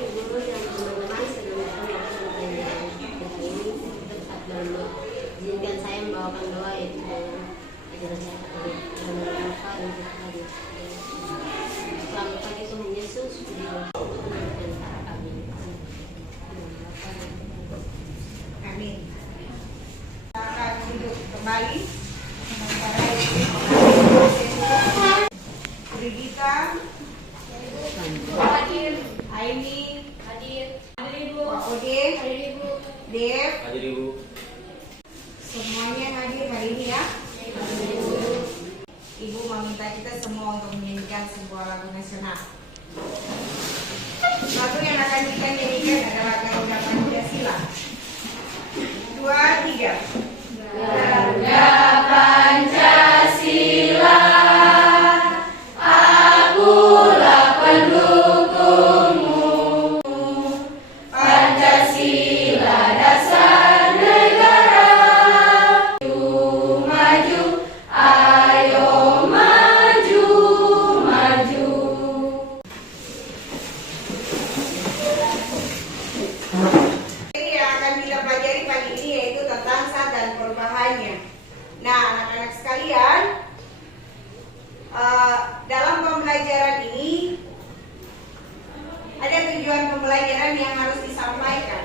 guru dan teman-teman sedang datang yang ini tetap dalam izinkan saya membawakan doa yaitu ajaran saya dan berdoa untuk hari. Selamat pagi Tuhan Yesus, puji dan para kami. Amin. Akan duduk kembali. Brigita, Hadir. Aini, Hadir. Hadir Ibu. Pak Ode, Hadir Ibu. Dev, Hadir Ibu. semuanya hadir hari ini ya. Ibu meminta kita semua untuk menyanyikan sebuah lagu nasional. Lagu yang akan kita nyanyikan adalah Garuda Pancasila. 2, 3. Garuda Pancasila, akulah pendukungmu. Pancasila dasar negara. Maju, ayo maju, maju. Ini yang akan kita pelajari pagi ini yaitu tentang SAT dan perubahannya. Nah, anak-anak sekalian, dalam pembelajaran ini ada tujuan pembelajaran yang harus disampaikan.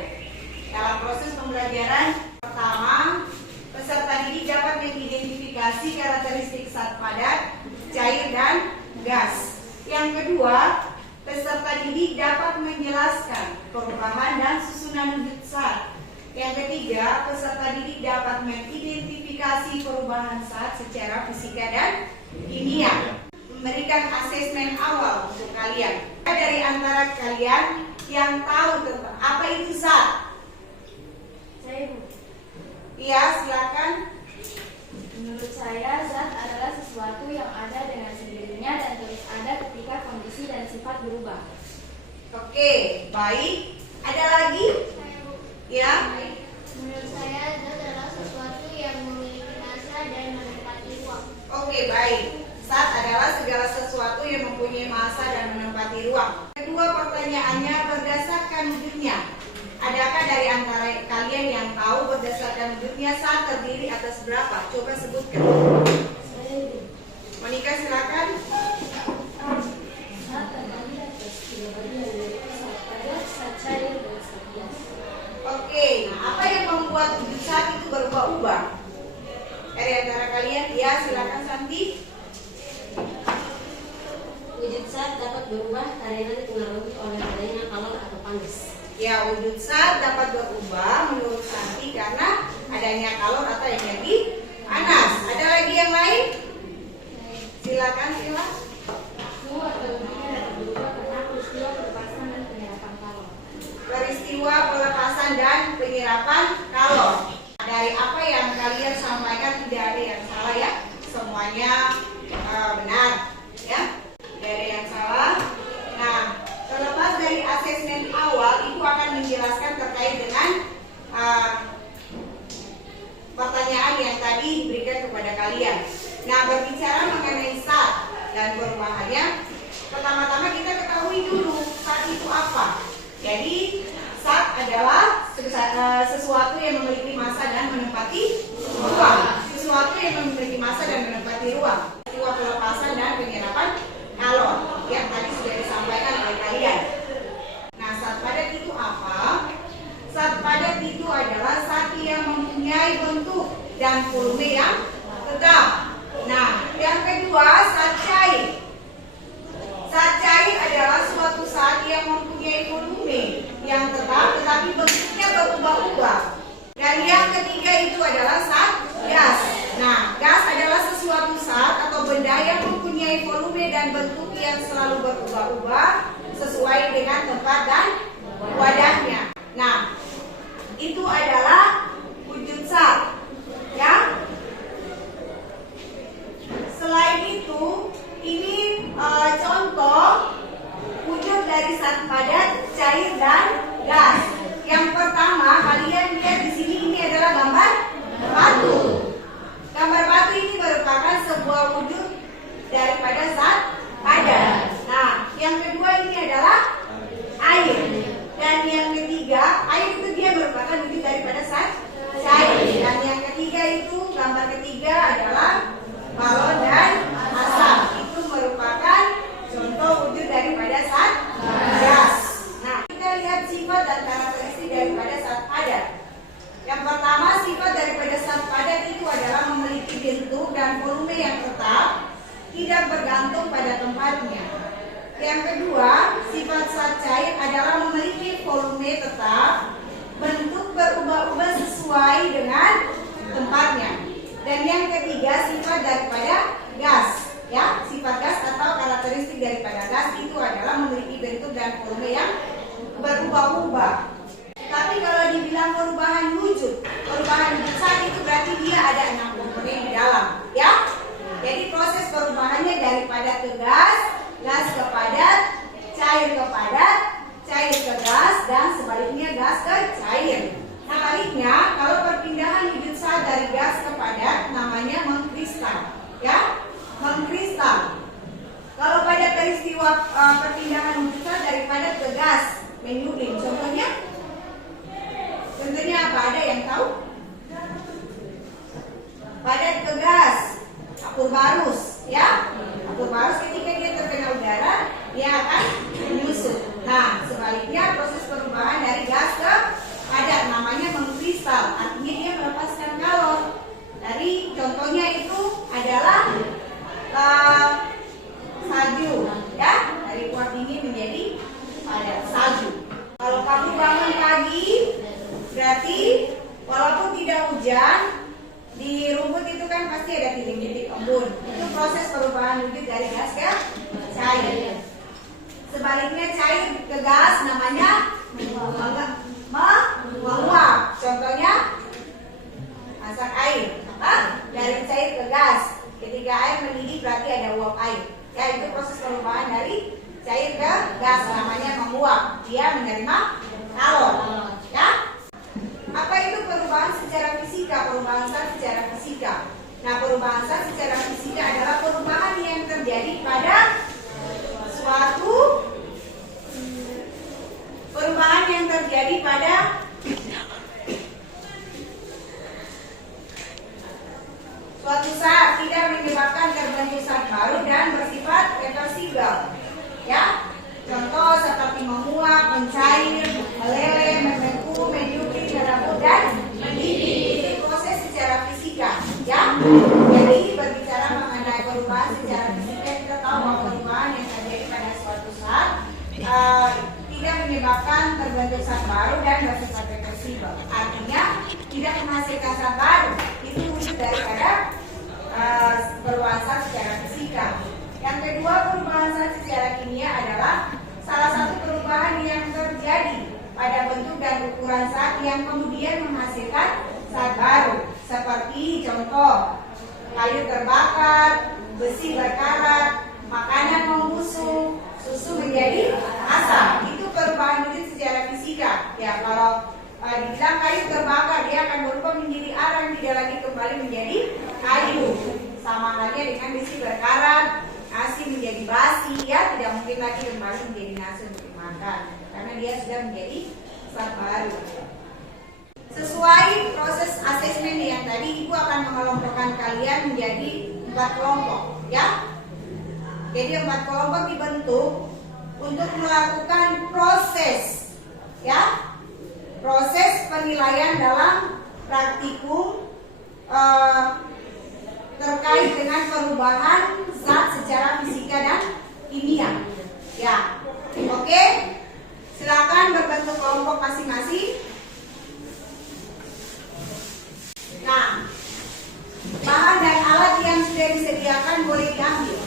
Dalam proses pembelajaran pertama, peserta didik dapat mengidentifikasi karakteristik zat padat, cair, dan gas. Yang kedua, peserta didik dapat menjelaskan perubahan dan susunan wujud zat. Yang ketiga, peserta didik dapat mengidentifikasi perubahan zat secara fisika dan kimia. Memberikan asesmen awal untuk kalian. Dari antara kalian yang tahu tentang apa itu zat? Saya Ibu. Iya, silakan. Menurut saya, zat adalah sesuatu yang ada dengan sendirinya dan terus ada ketika kondisi dan sifat berubah. Oke, baik. Ada lagi? Ya. Menurut saya, zat adalah sesuatu yang memiliki massa dan menempati ruang. Oke, baik. Zat adalah segala sesuatu yang mempunyai massa dan menempati ruang. Kedua pertanyaannya berdasarkan wujudnya. Adakah dari antara kalian yang tahu berdasarkan wujudnya zat terdiri atas berapa? Coba sebutkan. Monika, silakan. Zat terdiri atas 3 bagian yaitu zat padat, zat cair, dan zat gas. Oke, nah apa yang membuat wujud zat itu berubah-ubah? Dari antara kalian, ya silakan Santi. Wujud zat dapat berubah karena dipengaruhi oleh adanya kalor atau panas. Ya, wujud zat dapat berubah menurut Santi karena adanya kalor atau energi panas. Ada lagi yang lain? Silakan, silakan. Suhu atau dingin dapat berubah karena peristiwa pelepasan dan penyerapan kalor. Peristiwa pelepasan dan penyerapan kalor. Dari apa yang kalian sampaikan tidak ada yang salah ya. Semuanya benar ya. Tidak ada yang salah. Nah, terlepas dari asesmen awal, Ibu akan menjelaskan terkait dengan pertanyaan yang tadi diberikan kepada kalian. Nah, berbicara mengenai zat dan perubahannya, pertama-tama kita ketahui dulu zat itu apa. Jadi, zat adalah sesuatu yang memiliki massa dan menempati ruang. Sesuatu yang memiliki massa dan menempati ruang. Peristiwa pelepasan dan penyerapan kalor yang tadi sudah disampaikan oleh kalian. Nah, zat padat itu apa? Zat padat itu adalah zat yang mempunyai bentuk dan volume yang tetap. Nah, yang kedua, zat cair. Zat cair adalah suatu zat yang mempunyai volume yang tetap tetapi bentuknya berubah-ubah. Dan yang ketiga itu adalah zat gas. Nah, gas adalah sesuatu zat atau benda yang mempunyai volume dan bentuk yang selalu berubah-ubah sesuai dengan tempat dan wadahnya. Nah, itu adalah wujud zat. Ya. Selain itu, ini contoh wujud dari zat padat, cair, dan gas. Yang pertama, kalian lihat di sini ini adalah gambar batu. Gambar batu ini merupakan sebuah wujud daripada zat padat. Nah, yang kedua ini adalah air. sifat dan karakteristik daripada zat padat. Yang pertama, sifat daripada zat padat itu adalah memiliki bentuk dan volume yang tetap, tidak bergantung pada tempatnya. Yang kedua, sifat zat cair adalah memiliki volume tetap, bentuk berubah-ubah sesuai dengan tempatnya. Dan yang ketiga, sifat daripada gas. Ya, sifat gas atau karakteristik daripada gas itu adalah memiliki bentuk dan volume yang berubah-ubah. Tapi kalau dibilang perubahan wujud zat itu berarti dia ada 6 komponen di dalam, ya. Jadi proses perubahannya daripada ke gas, gas ke padat, cair ke padat, cair ke gas, dan sebaliknya gas ke cair. Nah, baliknya kalau perpindahan wujud zat dari gas ke padat namanya mengkristal, ya. Mengkristal. Kalau pada peristiwa perpindahan wujud zat dari padat ke gas, menyuling. Contohnya apa? Ada yang tahu? Padat ke gas, kapur barus, ya. Kapur barus ketika dia terkena udara, dia akan menyusut. Nah, sebaliknya proses perubahan dari gas ke padat namanya mengkristal. Artinya dia melepaskan kalor. Dari contohnya itu adalah salju, ya. Dari kuat dingin menjadi padat salju. Kalau kamu bangun pagi, berarti walaupun tidak hujan, di rumput itu kan pasti ada titik-titik embun. Itu proses perubahan wujud dari gas ke cair. Sebaliknya cair ke gas namanya menguap. Contohnya masak air. Dari cair ke gas. Ketika air mendidih berarti ada uap air. Ya, itu proses perubahan dari cair ke gas namanya menguap. Dia menerima kalor. Ya. Apa itu perubahan secara fisika? Perubahan zat secara fisika. Nah, perubahan zat secara fisika adalah perubahan yang terjadi pada suatu saat tidak menyebabkan terbentuk zat baru dan bersifat reversibel. Ya, contoh seperti menguap, mencair, meleleh, membeku, menyusut, merebut dan mendidih. Ini proses secara fisika. Ya, jadi berbicara mengenai perubahan secara fisika, kita tahu bahwa perubahan yang terjadi pada suatu zat tidak menyebabkan terbentuk zat baru dan bersifat reversibel. Artinya tidak menghasilkan zat baru. Itu wujud daripada perubahan zat secara fisika. Yang kedua, perubahan zat secara kimia adalah salah satu perubahan yang terjadi pada bentuk dan ukuran zat yang kemudian menghasilkan zat baru. Seperti contoh, kayu terbakar, besi berkarat, makanan membusuk, susu menjadi asam. Itu perubahan wujud secara fisika. Ya, kalau dibilang kayu terbakar, dia akan berubah menjadi arang, tidak lagi kembali menjadi kayu. Sama halnya dengan besi berkarat, nasi menjadi basi, ya tidak mungkin lagi kembali menjadi nasi untuk dimakan, karena dia sudah menjadi zat baru. Sesuai proses asesmen yang tadi, Ibu akan mengelompokkan kalian menjadi 4 kelompok, ya. Jadi 4 kelompok dibentuk untuk melakukan proses, ya. Proses penilaian dalam praktikum terkait dengan perubahan zat secara fisika dan kimia. Ya, oke. Silakan berbentuk kelompok masing-masing. Nah, bahan dan alat yang sudah disediakan boleh diambil.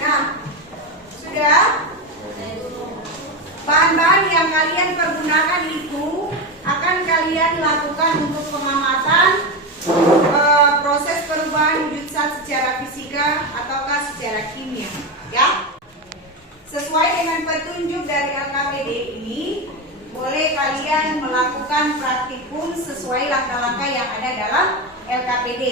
Nah, sudah. Bahan-bahan yang kalian pergunakan itu akan kalian lakukan untuk pengamatan proses perubahan wujud zat secara fisika ataukah secara kimia, ya. Sesuai dengan petunjuk dari LKPD ini, boleh kalian melakukan praktikum sesuai langkah-langkah yang ada dalam LKPD.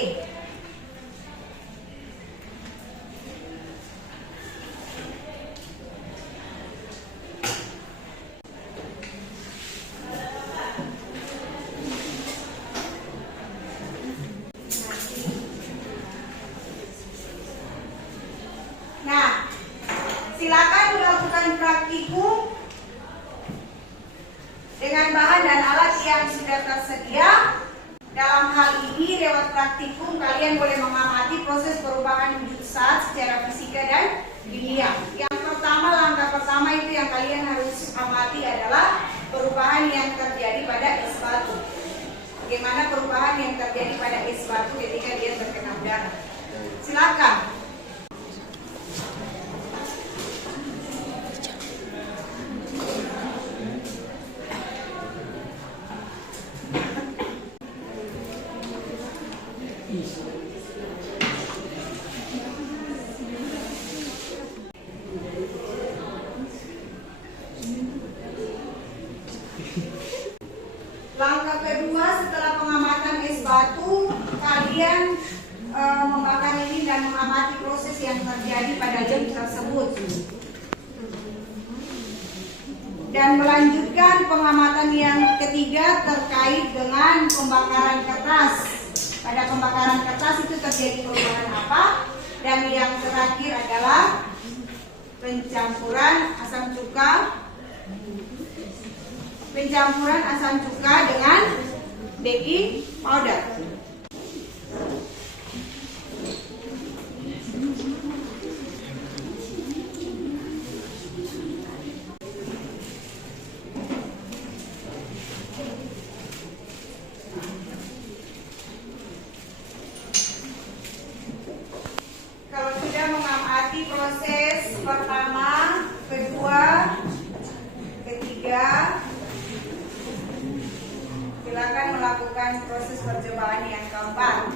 lewat praktikum kalian boleh mengamati proses perubahan wujud zat secara fisika dan kimia. Yang pertama, langkah pertama itu yang kalian harus amati adalah perubahan yang terjadi pada es batu. Bagaimana perubahan yang terjadi pada es batu ketika dia terkena udara? Silakan. Langkah kedua setelah pengamatan es batu, kalian membakar ini dan mengamati proses yang terjadi pada lem tersebut. Dan melanjutkan pengamatan yang ketiga terkait dengan pembakaran kertas. Pada pembakaran kertas itu terjadi perubahan apa? Dan yang terakhir adalah pencampuran asam cuka dengan baking powder. Kalau sudah mengamati proses pertama, kedua, ketiga, silakan melakukan proses percobaan yang keempat.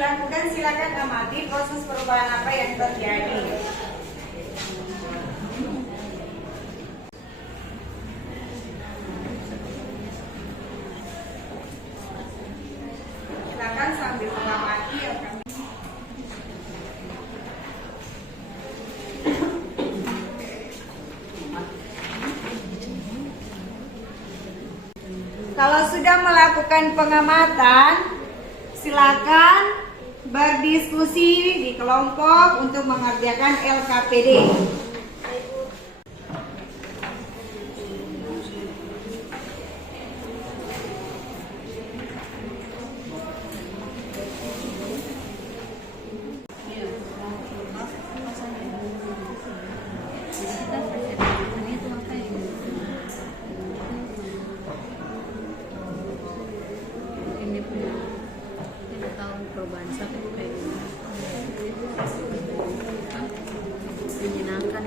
Dilakukan, silakan amati proses perubahan apa yang terjadi. Silakan sambil mengamati yang kami. Kalau sudah melakukan pengamatan, silakan berdiskusi di kelompok untuk mengerjakan LKPD. Menyenangkan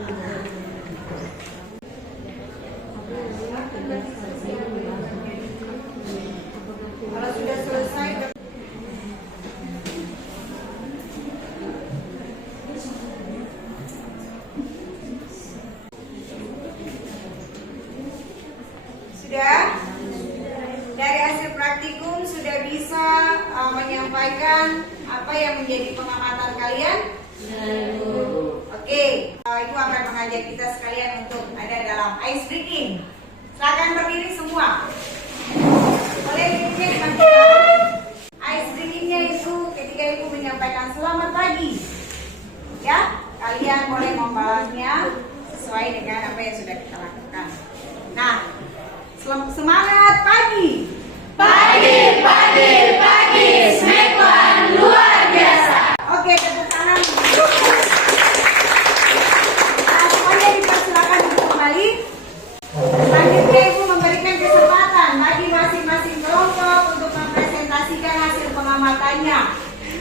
menyampaikan apa yang menjadi pengamatan kalian? Oke, Ibu akan mengajak kita sekalian untuk ada dalam ice breaking. Silakan berdiri semua. Boleh dirinya dibantukan. Ice breakingnya itu ketika Ibu menyampaikan selamat pagi. Ya, kalian boleh membalasnya sesuai dengan apa yang sudah kita lakukan. Nah, semangat pagi. Pagi, Smackwan luar biasa. Oke, tepuk tangan. Nah, semuanya dipersilakan untuk kembali. Selanjutnya Ibu memberikan kesempatan bagi masing-masing kelompok untuk mempresentasikan hasil pengamatannya.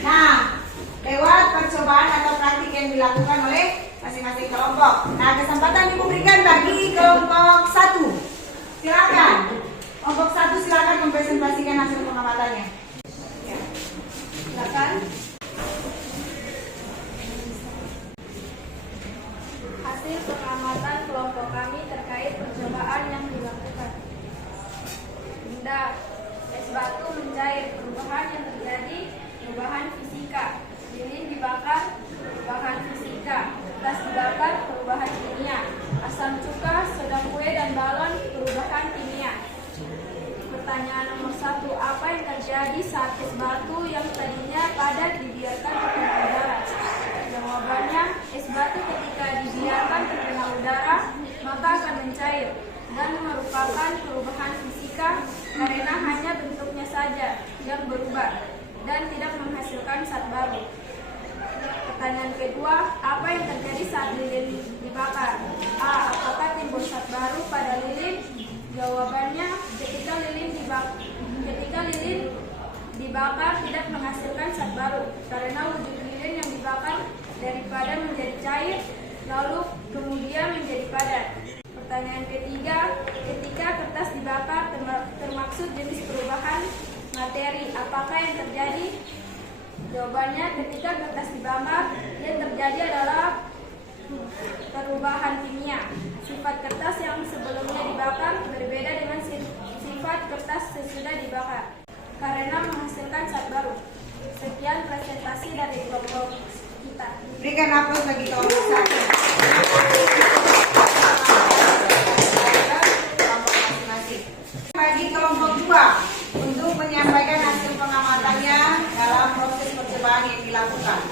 Nah, lewat percobaan atau praktik yang dilakukan oleh masing-masing kelompok. Nah, kesempatan diberikan bagi kelompok 1. Silakan. Kelompok 1 silakan mempresentasikan hasil pengamatannya. Ya. Silakan. Hasil pengamatan kelompok kami terkait percobaan yang dilakukan. Benda es batu mencair, perubahan yang terjadi, perubahan fisika. Lilin dibakar, perubahan fisika. Kertas dibakar, perubahan kimia. Asam cuka, soda kue dan balon, perubahan kimia. Pertanyaan nomor 1, apa yang terjadi saat es batu yang tadinya padat dibiarkan terkena udara? Jawabannya, es batu ketika dibiarkan terkena udara maka akan mencair dan merupakan perubahan fisika karena hanya bentuknya saja yang berubah dan tidak menghasilkan zat baru. Pertanyaan kedua, apa yang terjadi saat lilin dibakar? A. Apakah timbul zat baru pada lilin? Jawabannya, ketika lilin dibakar tidak menghasilkan zat baru karena wujud lilin yang dibakar daripada menjadi cair lalu kemudian menjadi padat. Pertanyaan ketiga, ketika kertas dibakar termaksud jenis perubahan materi, apakah yang terjadi? Jawabannya, ketika kertas dibakar yang terjadi adalah perubahan kimia. Sifat kertas yang sebelumnya dibakar berbeda dengan sifat kertas sesudah dibakar karena menghasilkan zat baru. Sekian presentasi dari kelompok kita. Berikan aplaus bagi kelompok 1. Bagi kelompok 2 untuk menyampaikan hasil pengamatannya dalam proses percobaan yang dilakukan.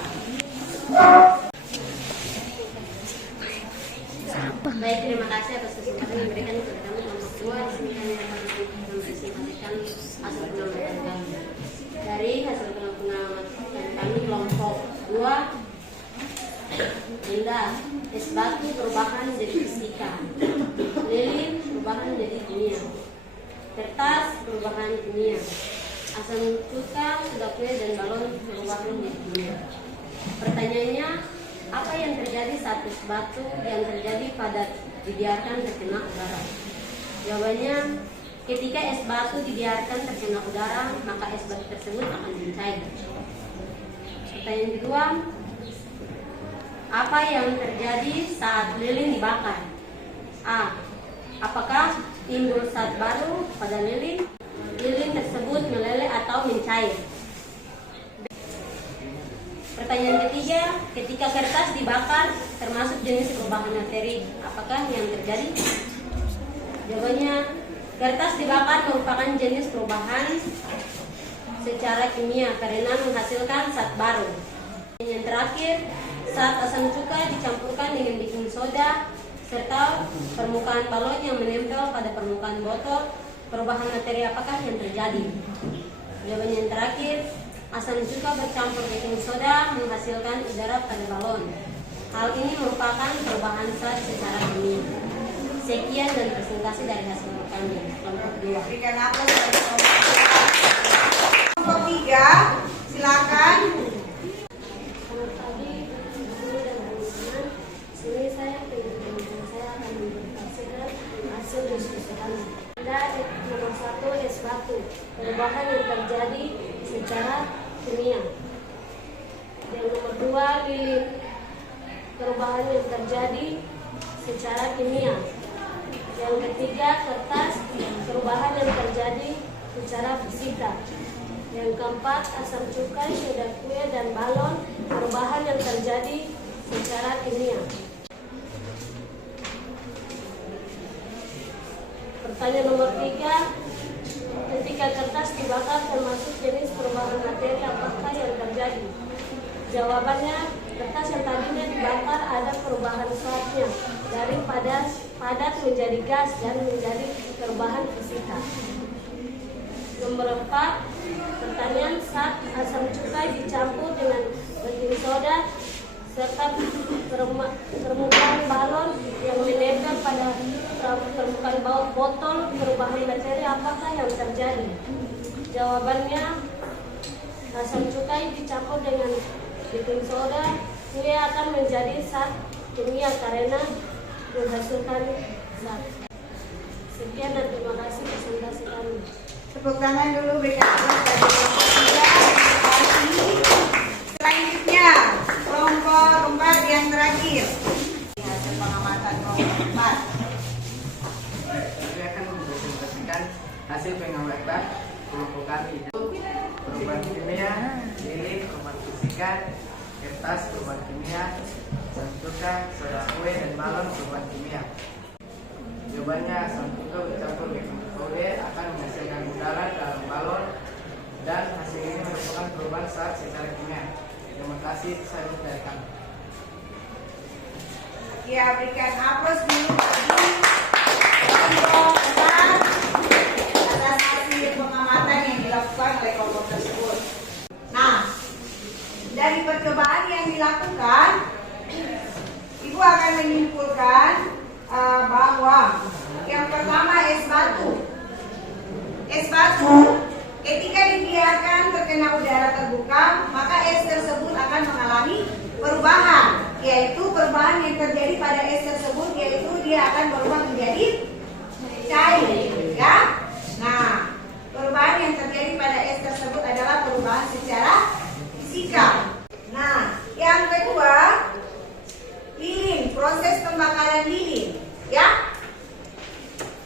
Baik, terima kasih atas kesempatan yang diberikan kepada kami kelompok 2. Di sini kami akan mempresentasikan hasil pengamatan kami. Dari hasil pengamatan kami kelompok 2, benda es batu perubahan menjadi fisika, lilin perubahan menjadi kimia, kertas perubahan kimia, asam cuka, soda kue dan balon perubahan menjadi kimia. Pertanyaannya, apa yang terjadi saat es batu yang terjadi padat dibiarkan terkena udara? Jawabannya, ketika es batu dibiarkan terkena udara, maka es batu tersebut akan mencair. Pertanyaan kedua, apa yang terjadi saat lilin dibakar? A. Apakah timbul zat baru pada lilin? Lilin tersebut meleleh atau mencair. Pertanyaan ketiga, ketika kertas dibakar termasuk jenis perubahan materi, apakah yang terjadi? Jawabannya, kertas dibakar merupakan jenis perubahan secara kimia karena menghasilkan zat baru. Yang terakhir, saat asam cuka dicampurkan dengan baking soda serta permukaan balon yang menempel pada permukaan botol, perubahan materi apakah yang terjadi? Jawaban yang terakhir, asam cuka bercampur baking soda menghasilkan udara pada balon. Hal ini merupakan perubahan zat secara kimia. Sekian dan presentasi dari hasil kami kelompok 2. Berikan aplaus bagi kelompok 3. Silakan. Selamat pagi, guru dan teman-teman. Sini saya akan mempresentasikan hasil diskusi kami. Ada nomor 1 es batu, perubahan yang terjadi secara kimia. Yang nomor 2 lilin, perubahan yang terjadi secara kimia. Yang ketiga kertas, perubahan yang terjadi secara fisika. Yang keempat, asam cukai, soda kue, dan balon, perubahan yang terjadi secara kimia. Pertanyaan nomor 3, ketika kertas dibakar termasuk jenis perubahan materi apakah yang terjadi? Jawabannya, kertas yang tadinya dibakar ada perubahan zatnya dari padat menjadi gas dan menjadi perubahan fisika. Nomor 4, pertanyaan, saat asam cukai dicampur dengan baking soda serta permukaan balon yang menempel pada permukaan botol, perubahan materi apakah yang terjadi? Jawabannya, asam cukai dicampur dengan baking soda, kue akan menjadi zat kimia karena menghasilkan zat. Sekian dan terima kasih presentasi kami. Tepuk tangan dulu berikan aplaus bagi kelompok 3. Selanjutnya kelompok 4 yang terakhir. Hasil pengamatan kelompok 4. Saya akan mempresentasikan hasil pengamatan kelompok kami. Perubahan kimia, lilin, perubahan fisika, kertas, perubahan kimia, asam cuka, soda kue, dan balon, perubahan kimia. Jawabannya, asam cuka bercampur baking soda akan menghasilkan udara dalam balon, dan hasil ini merupakan perubahan zat secara kimia. Terima kasih, saya dari kami. Ya, berikan aplaus dulu bagi kelompok 4 atas hasil pengamatan yang dilakukan oleh kelompok tersebut. Nah, dari percobaan yang dilakukan, Ibu akan menyimpulkan bahwa yang pertama es batu. Es batu ketika dibiarkan terkena udara terbuka, maka es tersebut akan mengalami perubahan, yaitu perubahan yang terjadi pada es tersebut, yaitu dia akan berubah menjadi cair, ya. Nah, perubahan yang terjadi pada es tersebut adalah perubahan secara fisika. Nah, yang kedua, lilin, proses pembakaran lilin, ya.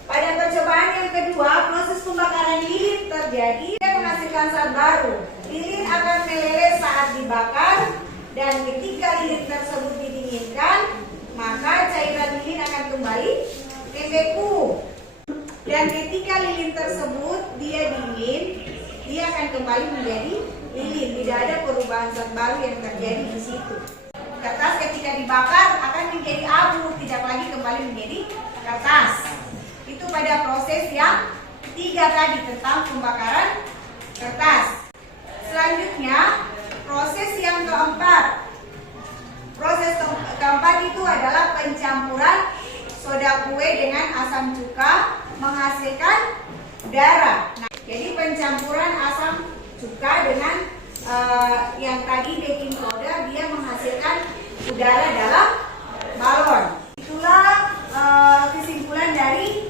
Pada percobaan yang kedua, proses pembakaran lilin terjadi dan menghasilkan zat baru. Lilin akan meleleh saat dibakar, dan ketika lilin tersebut didinginkan, maka cairan lilin akan kembali membeku. Dan ketika lilin tersebut dia dingin, dia akan kembali menjadi lilin. Tidak ada perubahan zat baru yang terjadi di situ. Kertas ketika dibakar akan menjadi abu, tidak lagi kembali menjadi kertas. Itu pada proses yang ketiga tadi tentang pembakaran kertas. Selanjutnya, proses yang keempat. Proses keempat itu adalah pencampuran soda kue dengan asam cuka menghasilkan udara. Nah, jadi pencampuran asam cuka dengan yang tadi baking soda, dia menghasilkan udara dalam balon. Itulah kesimpulan dari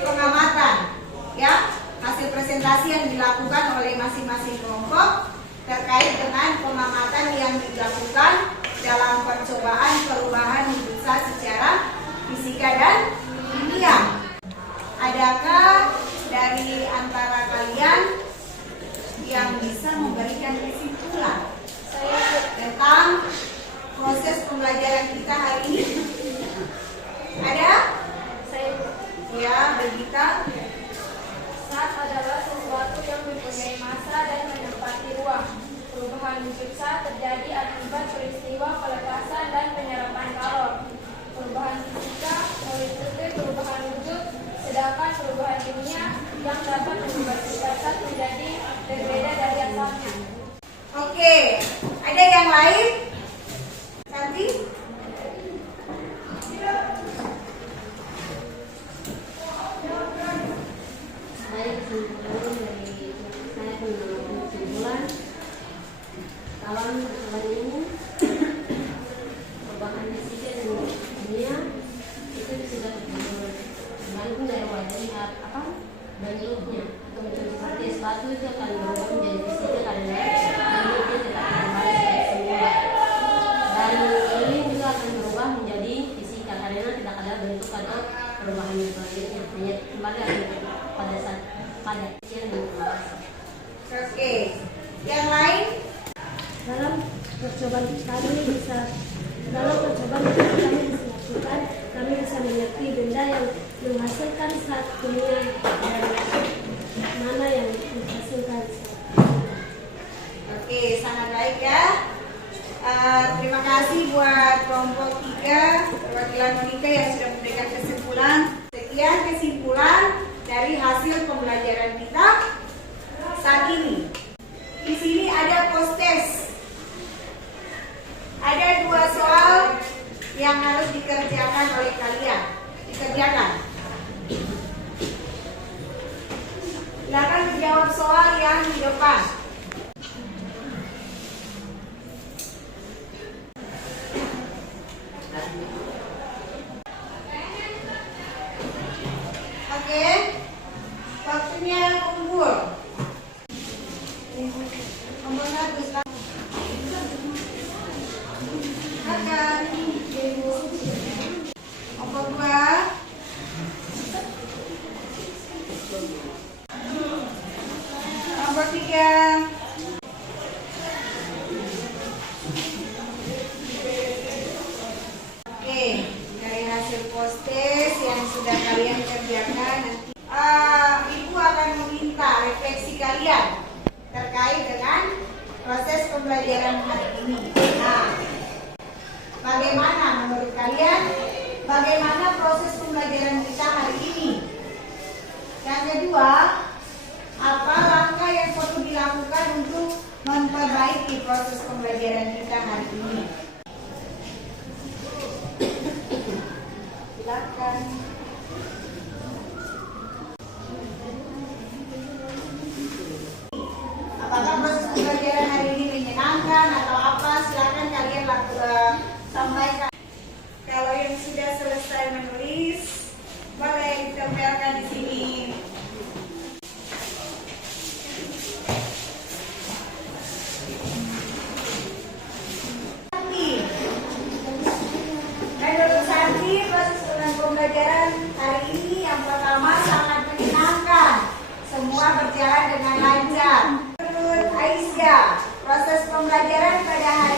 pengamatan, ya, hasil presentasi yang dilakukan oleh masing-masing kelompok terkait dengan pengamatan yang dilakukan dalam percobaan perubahan hidup zat secara fisika dan kimia. Adakah dari antara kalian yang bisa memberikan kesimpulan tentang proses pembelajaran kita hari ini? Ada? Ya, Bergita. Zat adalah sesuatu yang mempunyai massa dan menempati ruang. Perubahan wujud zat terjadi akibat peristiwa pelepasan dan penyerapan kalor. Perubahan fisika meliputi perubahan wujud, sedangkan perubahan kimia yang dapat mengubah sifat zat menjadi berbeda dari asalnya. Oke, ada yang lain? Santi? Saya kesimpulan dari saya kesimpulan dalam persoalan ini perubahan fisika dan kimia itu sudah tergantung dari wajahnya bentuknya. Atau seperti es batu itu akan berubah menjadi fisika karena bentuknya tetap kembali sebagai semula. Dan lilin juga akan berubah menjadi fisika karena tidak ada bentuk atau perubahan selanjutnya, hanya kembali pada saat pada yang Oke. Yang lain? Dalam percobaan kami bisa lakukan, kami bisa mengerti benda yang menghasilkan zat kimia dan mana yang menghasilkan zat. Oke, sangat baik ya. Terima kasih buat kelompok 3 perwakilan Monika yang sudah memberikan kesimpulan. Sekian kesimpulan dari hasil pembelajaran kita saat ini. Di sini ada post-test. Ada 2 soal yang harus dikerjakan oleh kalian. Dikerjakan. Silakan menjawab soal yang di depan. Oke, waktunya kumpul. Nomor 1 akan nomor 2. Nomor 3. Oke, dari hasil post-test yang sudah kalian kerjakan nanti Ibu akan meminta refleksi kalian terkait dengan proses pembelajaran hari ini. Nah, bagaimana menurut kalian? Bagaimana proses pembelajaran kita hari ini? Yang kedua, apa langkah yang perlu dilakukan untuk memperbaiki proses pembelajaran kita hari ini? Silakan. Apakah proses pembelajaran hari ini menyenangkan atau apa? Silakan kalian sampaikan. Kalau yang sudah selesai menulis, boleh ditempelkan di sini. Menurut Santi, proses pembelajaran hari ini yang pertama sangat menyenangkan. Semua berjalan dengan lancar. Menurut Aisyah, proses pembelajaran pada hari